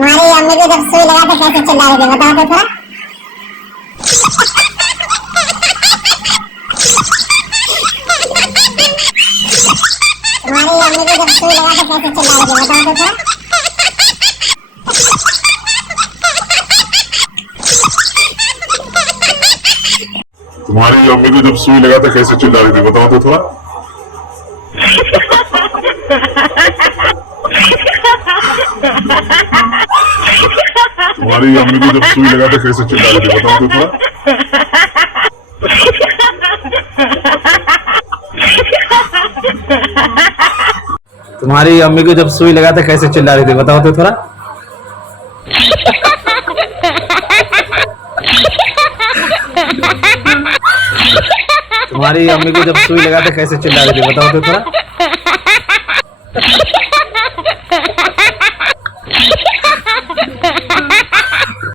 तुम्हारी अम्मी को जब सुई लगा तो कैसे चिल्ला रही थी बताओ तो थोड़ा। तुम्हारी अम्मी को जब सुई लगा तो कैसे चिल्ला रही थी बताओ तो थोड़ा। तुम्हारी अम्मी को जब सुई लगा था कैसे चिल्ला रही थी बताओ तो थोड़ा। तुम्हारी अम्मी को जब सुई लगा था कैसे चिल्ला रही थी बताओ तो थोड़ा। तुम्हारी अम्मी को जब सुई लगा था कैसे चिल्ला रही थी बताओ तो थोड़ा। तुम्हारी अम्मी को जब सुई लगा था कैसे चिल्ला रही थी बताओ तो थोड़ा।